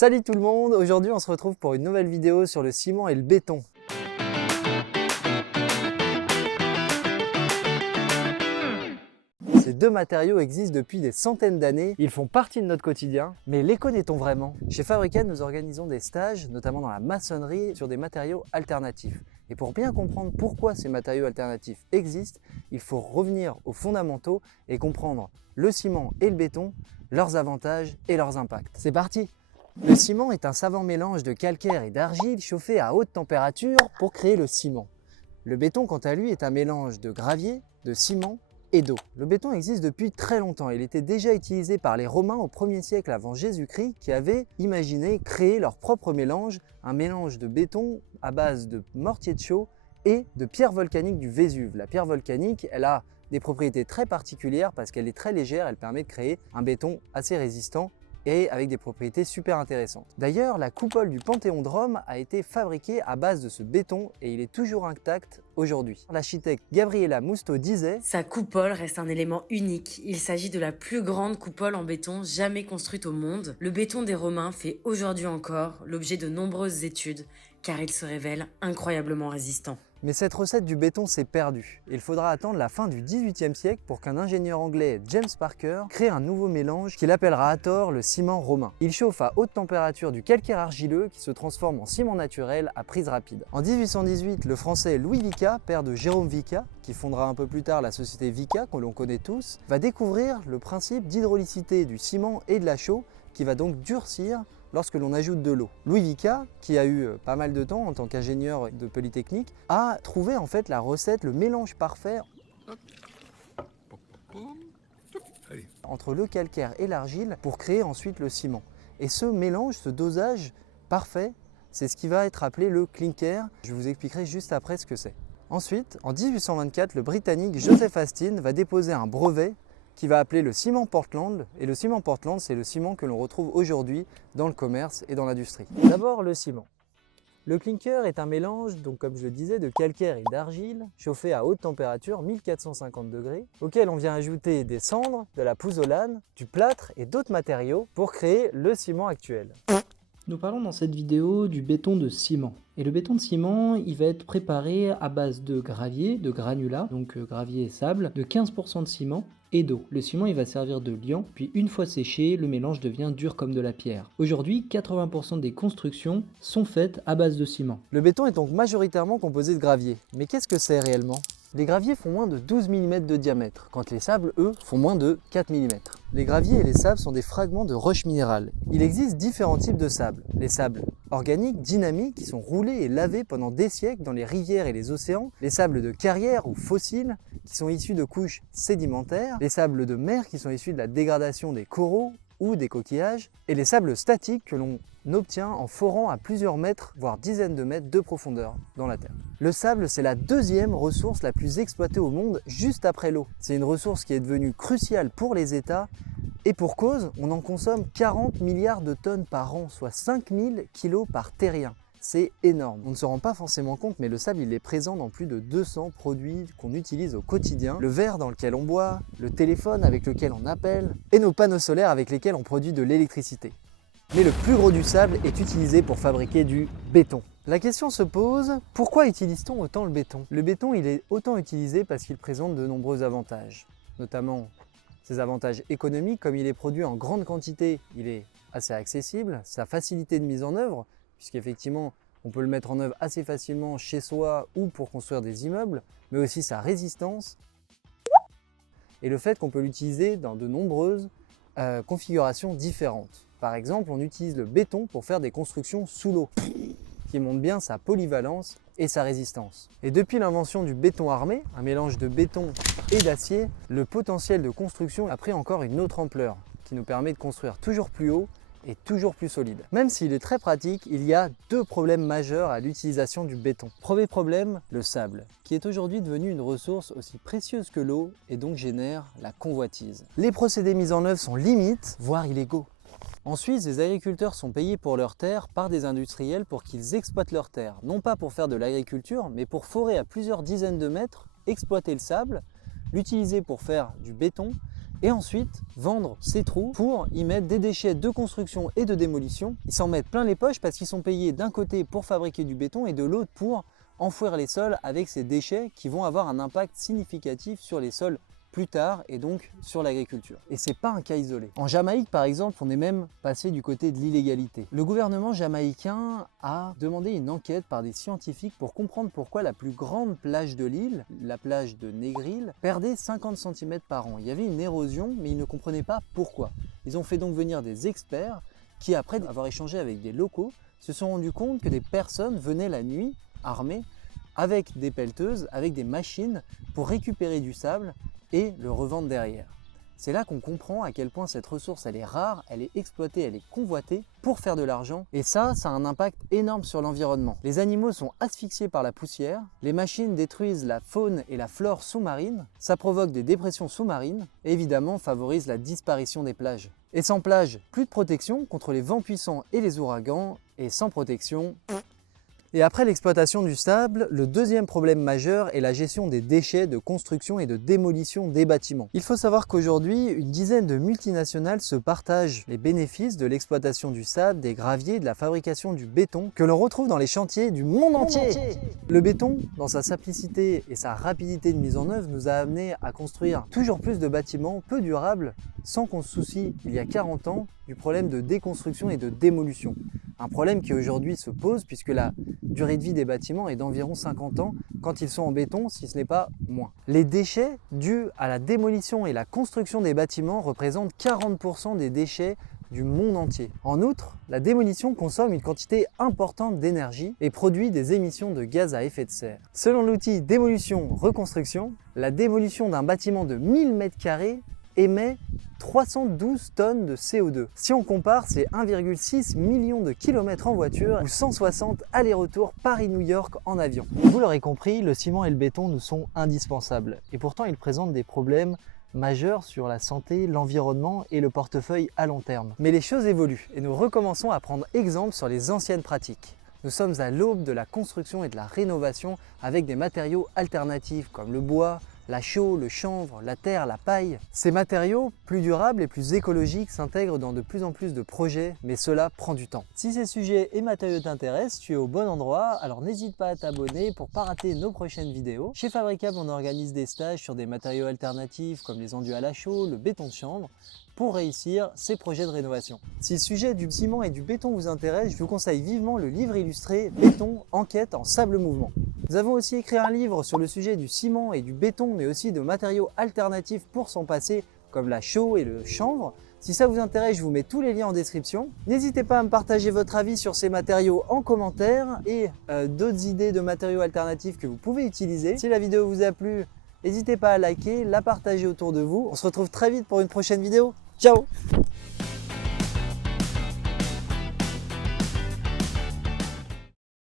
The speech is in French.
Salut tout le monde, aujourd'hui on se retrouve pour une nouvelle vidéo sur le ciment et le béton. Ces deux matériaux existent depuis des centaines d'années, ils font partie de notre quotidien, mais les connaît-on vraiment? Chez Fabriken, nous organisons des stages, notamment dans la maçonnerie, sur des matériaux alternatifs. Et pour bien comprendre pourquoi ces matériaux alternatifs existent, il faut revenir aux fondamentaux et comprendre le ciment et le béton, leurs avantages et leurs impacts. C'est parti! Le ciment est un savant mélange de calcaire et d'argile chauffé à haute température pour créer le ciment. Le béton, quant à lui, est un mélange de gravier, de ciment et d'eau. Le béton existe depuis très longtemps. Il était déjà utilisé par les Romains au 1er siècle avant Jésus-Christ qui avaient imaginé créer leur propre mélange, un mélange de béton à base de mortier de chaux et de pierre volcanique du Vésuve. La pierre volcanique, elle a des propriétés très particulières parce qu'elle est très légère, elle permet de créer un béton assez résistant et avec des propriétés super intéressantes. D'ailleurs, la coupole du Panthéon de Rome a été fabriquée à base de ce béton et il est toujours intact aujourd'hui. L'architecte Gabriela Musto disait: Sa coupole reste un élément unique. Il s'agit de la plus grande coupole en béton jamais construite au monde. Le béton des Romains fait aujourd'hui encore l'objet de nombreuses études car il se révèle incroyablement résistant. Mais cette recette du béton s'est perdue. Il faudra attendre la fin du XVIIIe siècle pour qu'un ingénieur anglais, James Parker, crée un nouveau mélange qu'il appellera à tort le ciment romain. Il chauffe à haute température du calcaire argileux qui se transforme en ciment naturel à prise rapide. En 1818, le français Louis Vicat, père de Jérôme Vicat, qui fondera un peu plus tard la société Vicat, que l'on connaît tous, va découvrir le principe d'hydraulicité du ciment et de la chaux qui va donc durcir lorsque l'on ajoute de l'eau. Louis Vicat, qui a eu pas mal de temps en tant qu'ingénieur de Polytechnique, a trouvé en fait la recette, le mélange parfait entre le calcaire et l'argile pour créer ensuite le ciment. Et ce mélange, ce dosage parfait, c'est ce qui va être appelé le clinker. Je vous expliquerai juste après ce que c'est. Ensuite, en 1824, le Britannique Joseph Astin va déposer un brevet qui va appeler le ciment Portland. Et le ciment Portland, c'est le ciment que l'on retrouve aujourd'hui dans le commerce et dans l'industrie. D'abord, le ciment. Le clinker est un mélange, donc comme je le disais, de calcaire et d'argile, chauffé à haute température, 1450 degrés, auquel on vient ajouter des cendres, de la pouzzolane, du plâtre et d'autres matériaux pour créer le ciment actuel. Nous parlons dans cette vidéo du béton de ciment. Et le béton de ciment, il va être préparé à base de gravier, de granulats, donc gravier et sable, de 15% de ciment et d'eau. Le ciment, il va servir de liant, puis une fois séché, le mélange devient dur comme de la pierre. Aujourd'hui, 80% des constructions sont faites à base de ciment. Le béton est donc majoritairement composé de gravier. Mais qu'est-ce que c'est réellement ? Les graviers font moins de 12 mm de diamètre, quand les sables, eux, font moins de 4 mm. Les graviers et les sables sont des fragments de roches minérales. Il existe différents types de sables. Les sables organiques, dynamiques, qui sont roulés et lavés pendant des siècles dans les rivières et les océans. Les sables de carrière ou fossiles, qui sont issus de couches sédimentaires. Les sables de mer, qui sont issus de la dégradation des coraux ou des coquillages. Et les sables statiques que l'on obtient en forant à plusieurs mètres, voire dizaines de mètres de profondeur dans la terre. Le sable, c'est la deuxième ressource la plus exploitée au monde, juste après l'eau. C'est une ressource qui est devenue cruciale pour les États, et pour cause, on en consomme 40 milliards de tonnes par an, soit 5000 kilos par terrien. C'est énorme. On ne se rend pas forcément compte, mais le sable, il est présent dans plus de 200 produits qu'on utilise au quotidien. Le verre dans lequel on boit, le téléphone avec lequel on appelle, et nos panneaux solaires avec lesquels on produit de l'électricité. Mais le plus gros du sable est utilisé pour fabriquer du béton. La question se pose, pourquoi utilise-t-on autant le béton? Le béton, il est autant utilisé parce qu'il présente de nombreux avantages, notamment ses avantages économiques. Comme il est produit en grande quantité, il est assez accessible, sa facilité de mise en œuvre, puisqu'effectivement, on peut le mettre en œuvre assez facilement chez soi ou pour construire des immeubles, mais aussi sa résistance et le fait qu'on peut l'utiliser dans de nombreuses configurations différentes. Par exemple, on utilise le béton pour faire des constructions sous l'eau, qui montre bien sa polyvalence et sa résistance. Et depuis l'invention du béton armé, un mélange de béton et d'acier, le potentiel de construction a pris encore une autre ampleur, qui nous permet de construire toujours plus haut et toujours plus solide. Même s'il est très pratique, il y a deux problèmes majeurs à l'utilisation du béton. Premier problème, le sable, qui est aujourd'hui devenu une ressource aussi précieuse que l'eau et donc génère la convoitise. Les procédés mis en œuvre sont limites, voire illégaux. En Suisse, les agriculteurs sont payés pour leurs terres par des industriels pour qu'ils exploitent leurs terres, non pas pour faire de l'agriculture, mais pour forer à plusieurs dizaines de mètres, exploiter le sable, l'utiliser pour faire du béton et ensuite vendre ces trous pour y mettre des déchets de construction et de démolition. Ils s'en mettent plein les poches parce qu'ils sont payés d'un côté pour fabriquer du béton et de l'autre pour enfouir les sols avec ces déchets qui vont avoir un impact significatif sur les sols plus tard et donc sur l'agriculture. Et c'est pas un cas isolé. En Jamaïque par exemple, on est même passé du côté de l'illégalité. Le gouvernement jamaïcain a demandé une enquête par des scientifiques pour comprendre pourquoi la plus grande plage de l'île, la plage de Negril, perdait 50 cm par an. Il y avait une érosion, mais ils ne comprenaient pas pourquoi. Ils ont fait donc venir des experts qui, après avoir échangé avec des locaux, se sont rendus compte que des personnes venaient la nuit, armées, avec des pelleteuses, avec des machines pour récupérer du sable et le revendre derrière. C'est là qu'on comprend à quel point cette ressource elle est rare, elle est exploitée, elle est convoitée pour faire de l'argent et ça a un impact énorme sur l'environnement. Les animaux sont asphyxiés par la poussière, les machines détruisent la faune et la flore sous-marine, ça provoque des dépressions sous-marines et évidemment favorise la disparition des plages. Et sans plage, plus de protection contre les vents puissants et les ouragans et sans protection... Et après l'exploitation du sable, le deuxième problème majeur est la gestion des déchets de construction et de démolition des bâtiments. Il faut savoir qu'aujourd'hui, une dizaine de multinationales se partagent les bénéfices de l'exploitation du sable, des graviers, de la fabrication du béton que l'on retrouve dans les chantiers du monde entier. Le béton, dans sa simplicité et sa rapidité de mise en œuvre, nous a amené à construire toujours plus de bâtiments peu durables sans qu'on se soucie, il y a 40 ans, du problème de déconstruction et de démolition. Un problème qui aujourd'hui se pose puisque la durée de vie des bâtiments est d'environ 50 ans quand ils sont en béton, si ce n'est pas moins. Les déchets dus à la démolition et la construction des bâtiments représentent 40% des déchets du monde entier. En outre, la démolition consomme une quantité importante d'énergie et produit des émissions de gaz à effet de serre. Selon l'outil Démolition-Reconstruction, la démolition d'un bâtiment de 1000 m² émet 312 tonnes de CO2. Si on compare, c'est 1,6 million de kilomètres en voiture ou 160 allers-retours Paris-New York en avion. Vous l'aurez compris, le ciment et le béton nous sont indispensables et pourtant ils présentent des problèmes majeurs sur la santé, l'environnement et le portefeuille à long terme. Mais les choses évoluent et nous recommençons à prendre exemple sur les anciennes pratiques. Nous sommes à l'aube de la construction et de la rénovation avec des matériaux alternatifs comme le bois, la chaux, le chanvre, la terre, la paille. Ces matériaux, plus durables et plus écologiques, s'intègrent dans de plus en plus de projets, mais cela prend du temps. Si ces sujets et matériaux t'intéressent, tu es au bon endroit, alors n'hésite pas à t'abonner pour ne pas rater nos prochaines vidéos. Chez Fabricable, on organise des stages sur des matériaux alternatifs comme les enduits à la chaux, le béton de chanvre, pour réussir ces projets de rénovation. Si le sujet du ciment et du béton vous intéresse, je vous conseille vivement le livre illustré Béton, enquête en sable mouvement. Nous avons aussi écrit un livre sur le sujet du ciment et du béton, mais aussi de matériaux alternatifs pour s'en passer, comme la chaux et le chanvre. Si ça vous intéresse, je vous mets tous les liens en description. N'hésitez pas à me partager votre avis sur ces matériaux en commentaire et d'autres idées de matériaux alternatifs que vous pouvez utiliser. Si la vidéo vous a plu, n'hésitez pas à liker, la partager autour de vous. On se retrouve très vite pour une prochaine vidéo. Ciao!